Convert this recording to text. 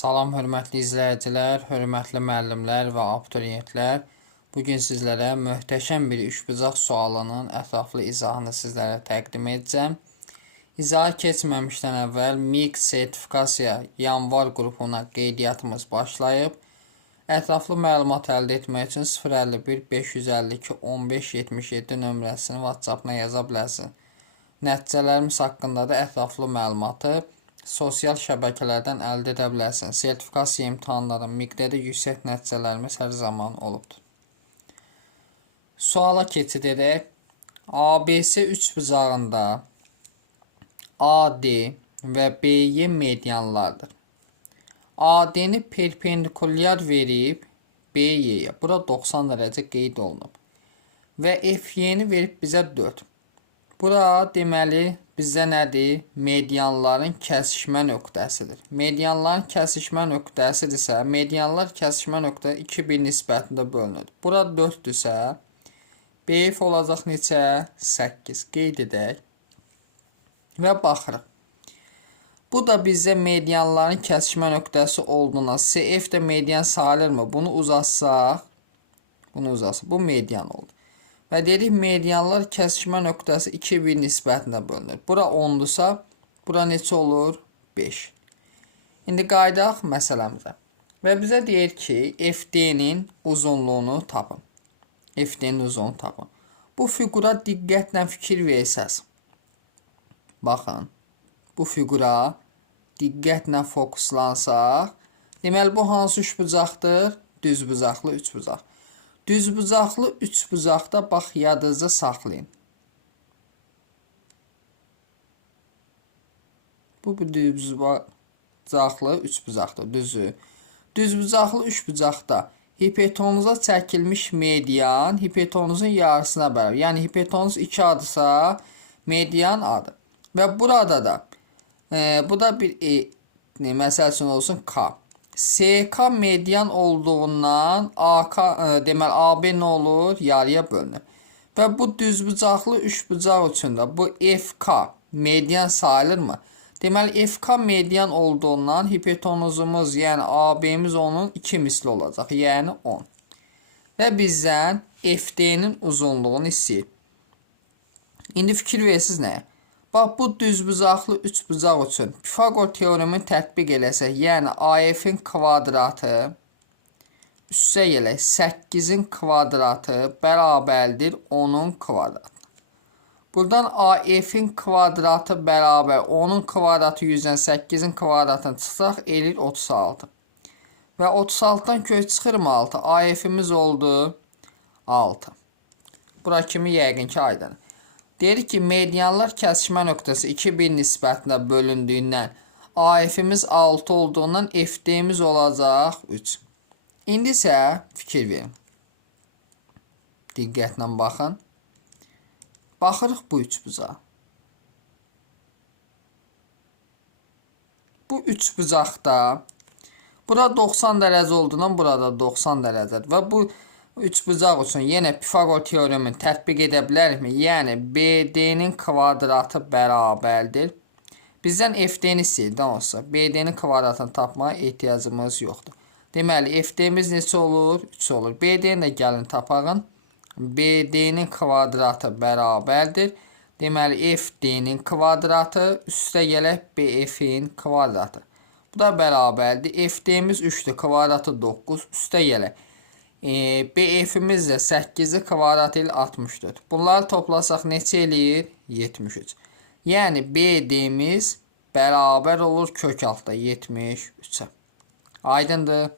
Salam hörmətli izləyicilər, hörmətli müəllimlər və abituriyentlər. Bugün sizlərə möhtəşəm bir üçbucaq sualının ətraflı izahını sizlərə təqdim edəcəm. İzaha keçməmişdən əvvəl MİQ sertifikasiya yanvar qrupuna qeydiyyatımız başlayıb. Ətraflı məlumat əldə etmək üçün 051 552 15 77 nömrəsini WhatsApp-na yaza bilərsiniz. Nəticələrimiz haqqında da ətraflı məlumatı sosial şəbəkələrdən əldə edə bilərsiniz. Sertifikasiya imtahanların miqdarı yüksək nəticələrimiz hər zaman olubdur. Suala keçid edək. ABC üçbucağında AD və BY medianlardır. AD-ni perpendikulyar verib BY-yə. Bura 90 dərəcə qeyd olunub. Və FY-ni verib bizə 4. Bura deməli bizdə nədir? Medianların kəsişmə nöqtəsidir. Medianların kəsişmə nöqtəsidirsə, medianlar kəsişmə nöqtə 2-1 nisbətində bölünür. Bura 4-dürsə, BF olacaq neçə? 8. Qeyd edək. Və baxırıq. Bu da bizdə medianların kəsişmə nöqtəsi olduğuna CF də median sayılırmı? Bunu uzatsaq, bu median oldu. Və dedik, medianlar kəsişmə nöqtəsi 2-1 nisbətində bölünür. Bura 10-dursa, bura neçə olur? 5. İndi qaydaq məsələmizə. Və bizə deyir ki, FD-nin uzunluğunu tapın. FD-nin uzunluğunu tapın. Bu fiqura diqqətlə fikir versəz. Baxın, bu fiqura diqqətlə fokuslansaq. Deməli, bu hansı üçbucaqdır? Düzbucaqlı üçbucaq. Düzbucaqlı üçbucaqda bax yadınızda saxlayın. Bu düzbucaqlı üçbucaqdır, düzü. Düzbucaqlı üçbucaqda hipotenuza çəkilmiş median hipotenuzun yarısına bərabər. Yəni hipotenuz 2 adırsa median adır. Və burada da bu da bir məsəl üçün olsun K. SK median olduğundan AK, deməli AB nə olur? Yarıya bölünür. Və bu düzbucaqlı üçbucaq üçün də bu FK median sayılırmı? Deməli FK median olduğundan hipotenuzumuz, yəni AB'miz onun 2 misli olacaq, yəni 10. Və bizdən FD'nin uzunluğunu istəyir. İndi fikir versiniz nəyə? Bax, bu düzbucaqlı üçbucaq üçün Pifagor teoremini tətbiq eləsək, yəni AF-in kvadratı üstə gələk 8-in kvadratı bərabərdir 10-un kvadratı. Buradan AF-in kvadratı bərabər 10-un kvadratı 100-dən 8-in kvadratını çıxsaq, elir 36. Və 36-dan kök çıxırmı 6? AF-imiz oldu 6. Bura kimi yəqin ki aydın. Deyir ki, medianlar kəsişmə nöqtəsi 2-1 nisbətində bölündüyündən AF-imiz 6 olduğundan FD-miz olacaq 3. İndi isə fikir verin. Diqqətlə baxın. Baxırıq bu üçbucağa. Bu üçbucaqda bura 90 dərəcə olduğundan burada 90 dərəcədir. Və bu üçbucaq üçün yenə Pifagor teoremini tətbiq edə bilərikmi? Yəni BD-nin kvadratı bərabərdir. Bizdən FD-ni istəyir olsa. BD-nin kvadratını tapmaya ehtiyacımız yoxdur. Deməli, FD-miz neçə olur? 3 olur. BD-ni də gəlin tapağın. BD-nin kvadratı bərabərdir. Deməli, FD-nin kvadratı üstə gələk BF-in kvadratı. Bu da bərabərdir. FD-miz 3-dür. Kvadratı 9. Üstə gələk. BF-imiz də 8-i kvadratı ilə 64. Bunları toplasaq neçə eləyir? 73. Yəni BD-miz bərabər olur kök altda 73-ə. Aydındır.